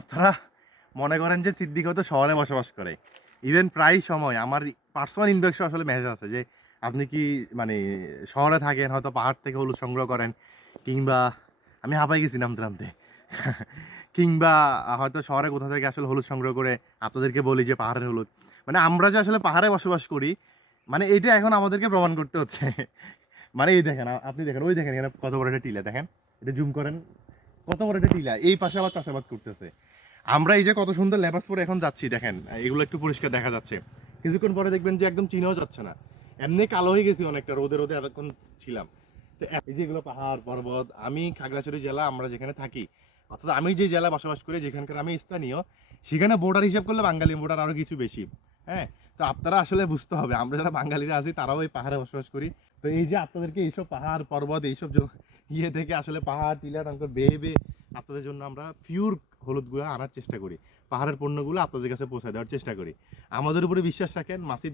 আপনারা মনে করেন যে সিদ্দিক হয়তো শহরে বসবাস করে, ইভেন প্রায় সময় আমার পার্সোনাল ইনবক্সে আসলে মেসেজ আছে যে আপনি কি মানে শহরে থাকেন, হয়তো পাহাড় থেকে হলুদ সংগ্রহ করেন, কিংবা আমি হাঁপাই গেছি নামতে নামতে কিংবা হয়তো শহরে কোথা থেকে আসলে হলুদ সংগ্রহ করে আপনাদেরকে বলি যে পাহাড়ের হলুদ। মানে আমরা যে আসলে পাহাড়ে বসবাস করি, মানে এটা এখন আমাদেরকে প্রমাণ করতে হচ্ছে। মানে এই দেখেন, আপনি দেখেন, ওই দেখেন এখানে কত বড় একটা টিলা, দেখেন এটা জুম করেন, কত বড় একটা টিলা, এই পাশে আবার চাষাবাদ করতেছে। আমরা এই যে কত সুন্দর লেবাস পরে এখন যাচ্ছি, দেখেন এগুলো একটু পরিষ্কার দেখা যাচ্ছে, কিছুক্ষণ পরে দেখবেন যে একদম চিনাও যাচ্ছে না, এমনি কালো হয়ে গেছি অনেকটা, রোদে রোদে এতক্ষণ ছিলাম। তো এই যে এগুলো পাহাড় পর্বত, আমি খাগড়াছড়ি জেলা, আমরা যেখানে থাকি, অর্থাৎ আমি যে জেলা বসবাস করি, যেখানকার আমি স্থানীয়, সেখানে বর্ডার হিসাব করলে বাঙালি বর্ডার আরও কিছু বেশি। হ্যাঁ, তো আপনারা আসলে বুঝতে হবে, আমরা যারা বাঙালিরা আছি তারাও এই পাহাড়ে বসবাস করি। তো এই যে আপনাদেরকে এইসব পাহাড় পর্বত এইসব ইয়ে থেকে আসলে পাহাড় টিলা টাঙ্কর বেয়ে বেয়ে আপনাদের জন্য আমরা পিওর হলুদগুলো আনার চেষ্টা করি, পাহাড়ের পণ্যগুলো আপনাদের কাছে পৌঁছে দেওয়ার চেষ্টা করি। আমাদের উপরে বিশ্বাস রাখেন, মাসিদ